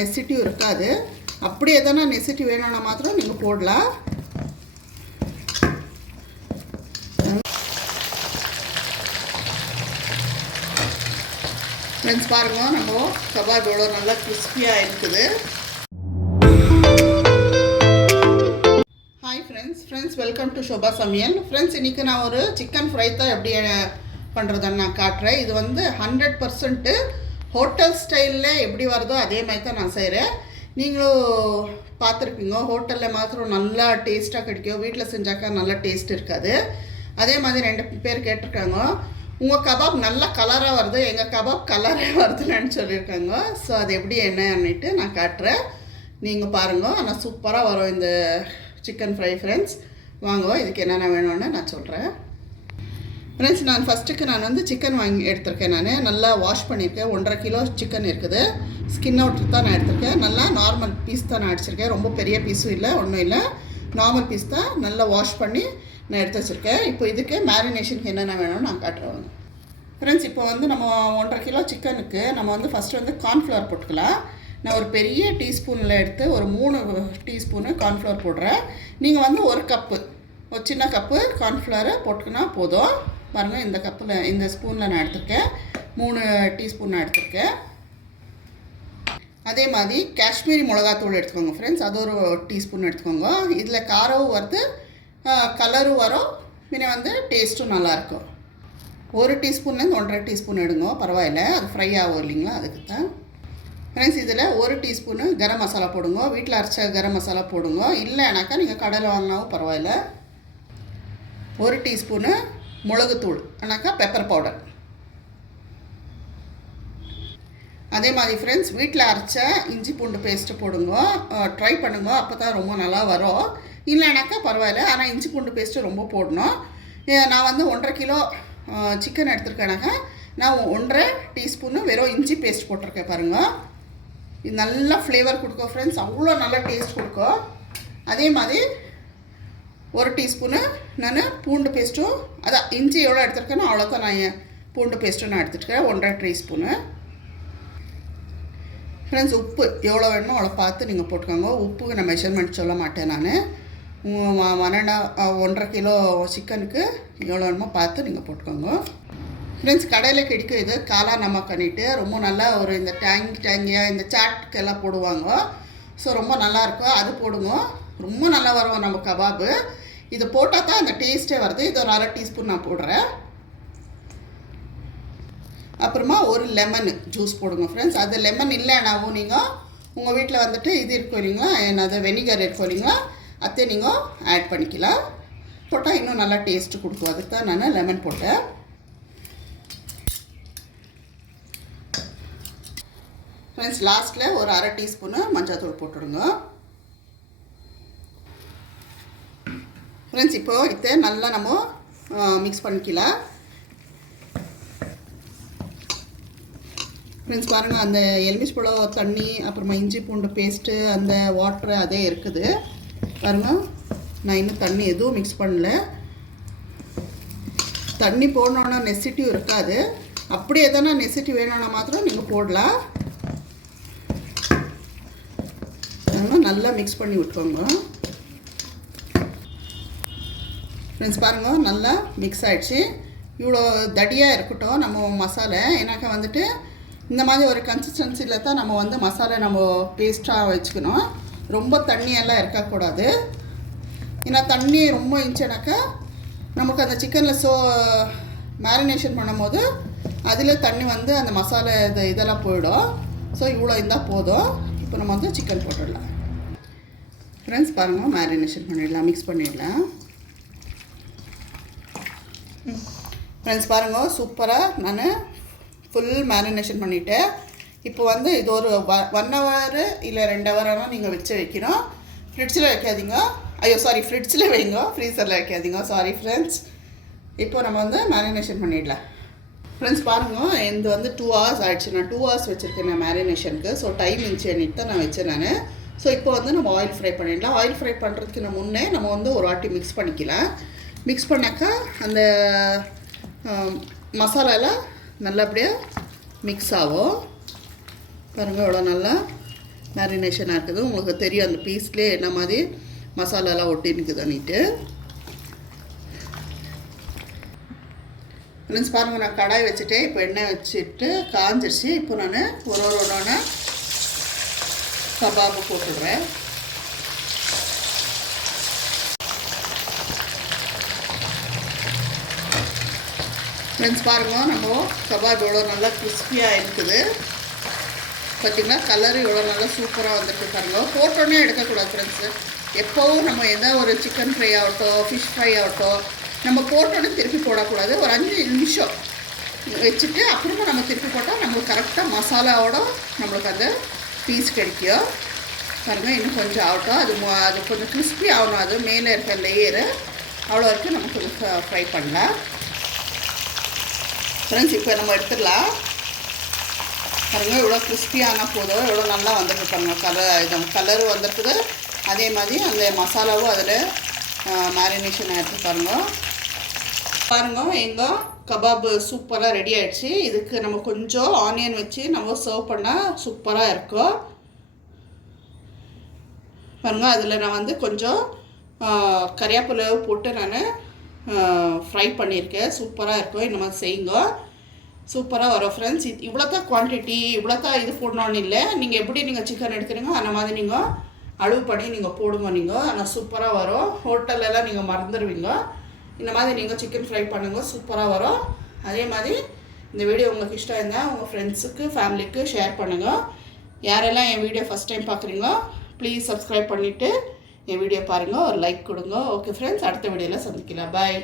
நெசிட்டிவ் இருக்காது. அப்படி எதனா நெசிட்டிவ் வேணும்னா மாத்திரம் நீங்கள் போடலாம். ஃப்ரெண்ட்ஸ் பாருங்கள், நம்ம கபாப் எவ்வளோ நல்லா கிறிஸ்பியாக இருக்குது. Hi friends welcome to Shoba சமையல். ஃப்ரெண்ட்ஸ் இன்றைக்கி நான் ஒரு சிக்கன் ஃப்ரை தான் எப்படி பண்ணுறதுன்னு நான் காட்டுறேன். இது வந்து 100% ஹோட்டல் ஸ்டைலில் எப்படி வருதோ அதே மாதிரி தான் நான் செய்கிறேன். நீங்களும் பார்த்துருப்பீங்க, ஹோட்டலில் மாத்திரம் நல்லா டேஸ்ட்டாக கிடைக்கும், வீட்டில் செஞ்சாக்கா நல்லா டேஸ்ட் இருக்காது. அதே மாதிரி 2 பேர் கேட்டிருக்காங்க, உங்கள் கபாப் நல்லா கலராக வருது, எங்கள் கபாப் கலராக வருதுன்னு சொல்லியிருக்காங்க. ஸோ அது எப்படி என்னன்னுட்டு நான் காட்டுறேன், நீங்கள் பாருங்கள். ஆனால் சூப்பராக வரும் இந்த சிக்கன் ஃப்ரை. ஃப்ரெண்ட்ஸ் வாங்க, இதுக்கு என்னென்ன வேணும்னு நான் சொல்கிறேன். ஃப்ரெண்ட்ஸ் நான் வந்து சிக்கன் வாங்கி எடுத்திருக்கேன். நான் நல்லா வாஷ் பண்ணியிருக்கேன். 1.5 கிலோ சிக்கன் இருக்குது. ஸ்கின் அவுட் தான் நான் எடுத்திருக்கேன். நல்லா நார்மல் பீஸ் தான் நான் அடிச்சிருக்கேன். ரொம்ப பெரிய பீஸும் இல்லை, ஒன்றும் இல்லை, நார்மல் பீஸ் தான். நல்லா வாஷ் பண்ணி நான் எடுத்து வச்சுருக்கேன். இப்போ இதுக்கு மேரினேஷனுக்கு என்னென்ன வேணும்னு நான் காட்டுறேன். ஃப்ரெண்ட்ஸ் இப்போ வந்து நம்ம 1.5 கிலோ சிக்கனுக்கு நம்ம வந்து ஃபஸ்ட்டு வந்து கார்ன்ஃப்ளவர் போட்டுக்கலாம். நான் ஒரு பெரிய டீஸ்பூனில் எடுத்து ஒரு 3 டீஸ்பூனு கார்ன்ஃப்ளவர் போடுறேன். நீங்கள் வந்து ஒரு கப்பு, ஒரு சின்ன கப்பு கார்ன்ஃப்ளவரை போட்டுக்கினா போதும். பாருங்கள், இந்த கப்பில், இந்த ஸ்பூனில் நான் எடுத்திருக்கேன். 3 டீஸ்பூன் நான் எடுத்திருக்கேன். அதே மாதிரி காஷ்மீரி மிளகாத்தூள் எடுத்துக்கோங்க ஃப்ரெண்ட்ஸ், அது ஒரு டீஸ்பூன் எடுத்துக்கோங்க. இதில் காரமும் வருது, கலரும் வரும், பின்ன வந்து டேஸ்ட்டும் நல்லாயிருக்கும். 1 டீஸ்பூன்லேருந்து 1.5 டீஸ்பூன் எடுங்க, பரவாயில்ல, அது ஃப்ரை ஆகும் இல்லைங்களா, அதுக்கு தான். ஃப்ரெண்ட்ஸ் இதில் 1 டீஸ்பூனு கரம் மசாலா போடுங்க. வீட்டில் அரைச்ச கரம் மசாலா போடுங்க, இல்லைனாக்கா நீங்கள் கடையில் வாங்கினாவும் பரவாயில்ல. 1 டீஸ்பூனு மிளகுத்தூள், ஆனாக்கா பெப்பர் பவுடர். அதே மாதிரி ஃப்ரெண்ட்ஸ் வீட்டில் அரைச்ச இஞ்சி பூண்டு பேஸ்ட்டு போடுங்க. ட்ரை பண்ணுங்க, அப்போ தான் ரொம்ப நல்லா வரும். இல்லைனாக்கா பரவாயில்ல, ஆனால் இஞ்சி பூண்டு பேஸ்ட்டு ரொம்ப போடணும். நான் வந்து 1.5 கிலோ சிக்கன் எடுத்துருக்கேனாக்கா நான் 1.5 டீஸ்பூனு வெறும் இஞ்சி பேஸ்ட் போட்டிருக்கேன். பாருங்கள், இது நல்லா ஃப்ளேவர் கொடுக்கும் ஃப்ரெண்ட்ஸ், அவ்வளோ நல்லா டேஸ்ட் கொடுக்கும். அதே மாதிரி 1 டீஸ்பூனு நான் பூண்டு பேஸ்ட்டும், அதான் இஞ்சி எவ்வளோ எடுத்துருக்கேனோ அவ்வளோதான் நான் பூண்டு பேஸ்ட்டும் நான் எடுத்துருக்கேன். 1.5 டீஸ்பூனு. ஃப்ரெண்ட்ஸ் உப்பு எவ்வளோ வேணுமோ அவ்வளோ பார்த்து நீங்கள் போட்டுக்கோங்க. உப்புக்கு நான் மெஷர்மெண்ட் சொல்ல மாட்டேன். நான் 1.5 கிலோ சிக்கனுக்கு எவ்வளோ வேணுமோ பார்த்து நீங்கள் போட்டுக்கோங்க. ஃப்ரெண்ட்ஸ் கடையில் கிடைக்கும் இது காலா நமக் பண்ணிவிட்டு ரொம்ப நல்லா ஒரு இந்த டேங்கியாக இந்த சாட்டுக்கெல்லாம் போடுவாங்க. ஸோ ரொம்ப நல்லாயிருக்கும், அது போடுங்க, ரொம்ப நல்லா வரும் நம்ம கபாபு. இது போட்டால் தான் அந்த டேஸ்ட்டே வருது. இது ஒரு 1/2 டீஸ்பூன் நான் போடுறேன். அப்புறமா ஒரு லெமன் ஜூஸ் போடுங்க ஃப்ரெண்ட்ஸ். அது லெமன் இல்லைனாவும் நீங்கள் உங்கள் வீட்டில் வந்துட்டு இது இருக்கும் இல்லைங்களா, என்னது வெனிகர் இருக்கும் இல்லைங்களா, அதை நீங்கள் ஆட் பண்ணிக்கலாம். போட்டால் இன்னும் நல்லா டேஸ்ட்டு கொடுக்கும், அதுக்கு தான் நான் லெமன் போட்டேன். ஃப்ரெண்ட்ஸ் லாஸ்ட்டில் ஒரு 1/2 டீஸ்பூனு மஞ்சள் தூள் போட்டுடுங்க. ஃப்ரெண்ட்ஸ் இப்போது இதை நல்லா நம்ம மிக்ஸ் பண்ணிக்கலாம். ஃப்ரெண்ட்ஸ் பாருங்கள், அந்த எலுமிச்சம்பழம் தண்ணி, அப்புறமா இஞ்சி பூண்டு பேஸ்ட்டு, அந்த வாட்ரு அதே இருக்குது. பாருங்கள், நான் இன்னும் தண்ணி எதுவும் மிக்ஸ் பண்ணல. தண்ணி போடணுன்னா நெசிட்டிவ் இருக்காது. அப்படி எதனா நெசிட்டிவ் வேணும்னா மாத்திரம் நீங்கள் போடலாம். நல்லா மிக்ஸ் பண்ணி விட்டுக்கோங்க. ஃப்ரெண்ட்ஸ் பாருங்கள், நல்லா மிக்ஸ் ஆகிடுச்சு. இவ்வளோ தடியாக இருக்கட்டும் நம்ம மசாலா. ஏன்னாக்கா வந்துட்டு இந்த மாதிரி ஒரு கன்சிஸ்டன்சியில் தான் நம்ம வந்து மசாலா நம்ம பேஸ்ட்டாக வச்சுக்கணும். ரொம்ப தண்ணியெல்லாம் இருக்கக்கூடாது. ஏன்னா தண்ணி ரொம்ப இருந்துச்சுனாக்கா நமக்கு அந்த சிக்கனில் மேரினேஷன் பண்ணும்போது அதில் தண்ணி வந்து அந்த மசாலா இதெல்லாம் போயிடும். ஸோ இவ்வளோ இருந்தால் போதும். இப்போ நம்ம வந்து சிக்கன் போட்டுடலாம். ஃப்ரெண்ட்ஸ் பாருங்கள், மேரினேஷன் பண்ணிடலாம், மிக்ஸ் பண்ணிடலாம். ஃப்ரெண்ட்ஸ் பாருங்கள், சூப்பராக நான் ஃபுல் மேரினேஷன் பண்ணிவிட்டேன். இப்போ வந்து இது ஒரு 1 ஹவர் இல்லை 2 ஹவரானால் நீங்கள் வச்சு வைக்கணும். ஃப்ரிட்ஜில் வைக்காதீங்க. ஃப்ரிட்ஜில் வைங்க, ஃப்ரீசரில் வைக்காதீங்க. Sorry friends. இப்போ நம்ம வந்து மேரினேஷன் பண்ணிடலாம். ஃப்ரெண்ட்ஸ் பாருங்கள், இது வந்து 2 ஹவர்ஸ் ஆகிடுச்சு. நான் 2 ஹவர்ஸ் வச்சுருக்கேன் நான் மேரினேஷனுக்கு. ஸோ டைம் இருந்துச்சுன்னுட்டு தான் நான் வச்சேன் நான். ஸோ இப்போ வந்து நம்ம ஆயில் ஃப்ரை பண்ணிடலாம். ஆயில் ஃப்ரை பண்ணுறதுக்கு முன்னே நம்ம வந்து ஒரு வாட்டி மிக்ஸ் பண்ணிக்கலாம். மிக்ஸ் பண்ணாக்கா அந்த மசாலாலாம் நல்லபடியாக மிக்ஸ் ஆகும். பாருங்கள், எவ்வளோ நல்லா மேரினேஷனாக இருக்குது. உங்களுக்கு தெரியும் அந்த பீஸ்லேயே என்ன மாதிரி மசாலாலாம் ஒட்டினுக்குதுன்னுட்டு. ஃப்ரெண்ட்ஸ் பாருங்கள், நான் கடாய் வச்சுட்டு இப்போ எண்ணெய் வச்சுட்டு காஞ்சிடுச்சு. இப்போ நான் ஒன்றா கபாபு போட்டுடுறேன். ஃப்ரெண்ட்ஸ் பாருங்கள், நம்ம கபாப் எவ்வளோ நல்லா கிறிஸ்பியாக இருக்குது பார்த்திங்கன்னா. கலரு எவ்வளோ நல்லா சூப்பராக வந்துருக்கு பாருங்கள். போட்டோன்னே எடுக்கக்கூடாது ஃப்ரெண்ட்ஸு. எப்போவும் நம்ம எந்த ஒரு சிக்கன் ஃப்ரை ஆகட்டும், ஃபிஷ் ஃப்ரை ஆகட்டும், நம்ம போட்டோன்னே திருப்பி போடக்கூடாது. ஒரு 5 நிமிஷம் வச்சுட்டு அப்புறமா நம்ம திருப்பி போட்டால் நம்மளுக்கு கரெக்டாக மசாலாவோட நம்மளுக்கு அந்த பீஸ் கிடைக்கும் பாருங்கள். இன்னும் கொஞ்சம் ஆகட்டும். அது கொஞ்சம் கிறிஸ்பி ஆகணும். அது மேலே இருக்க லேயரு அவ்வளோ வரைக்கும் நம்ம கொஞ்சம் ஃப்ரை பண்ணலாம் ஃப்ரெண்ட்ஸ். இப்போ நம்ம எடுத்துடலாம் பாருங்கள். எவ்வளோ கிறிஸ்பியான போதும், எவ்வளோ நல்லா வந்துருக்கு பாருங்கள். கலரு வந்துருக்குது. அதே மாதிரி அந்த மசாலாவும் அதில் மேரினேஷன் ஆகிடுச்சு பாருங்கள். எங்கள் கபாபு சூப்பராக ரெடி ஆகிடுச்சு. இதுக்கு நம்ம கொஞ்சம் ஆனியன் வச்சு நம்ம சர்வ் பண்ணால் சூப்பராக இருக்கும் பாருங்கள். அதில் நான் வந்து கொஞ்சம் கறிவேப்பிலை போட்டு நான் ஃப்ரை பண்ணியிருக்கேன். சூப்பராக இருக்கும். இந்த மாதிரி செய்யுங்க, சூப்பராக வரும் ஃப்ரெண்ட்ஸ். இவ்வளோ தான் குவான்டிட்டி, இவ்வளோ தான் இது போடணுன்னு இல்லை. நீங்கள் எப்படி நீங்கள் சிக்கன் எடுக்கிறீங்க அந்த மாதிரி நீங்கள் அளவு பண்ணி நீங்கள் போடுங்க. நீங்கள் ஆனால் சூப்பராக வரும். ஹோட்டலெல்லாம் நீங்கள் மறந்துடுவீங்க. இந்த மாதிரி நீங்கள் சிக்கன் ஃப்ரை பண்ணுங்க, சூப்பராக வரும். அதே மாதிரி இந்த வீடியோ உங்களுக்கு இஷ்டம் இருந்தால் உங்கள் ஃப்ரெண்ட்ஸுக்கு ஃபேமிலிக்கு ஷேர் பண்ணுங்கள். யாரெல்லாம் என் வீடியோ ஃபஸ்ட் டைம் பார்க்குறீங்களோ ப்ளீஸ் சப்ஸ்கிரைப் பண்ணிவிட்டு என் வீடியோ பாருங்கள், ஒரு லைக் கொடுங்க. ஓகே ஃப்ரெண்ட்ஸ், அடுத்த வீடியோவில் சந்திக்கலாம். பாய்.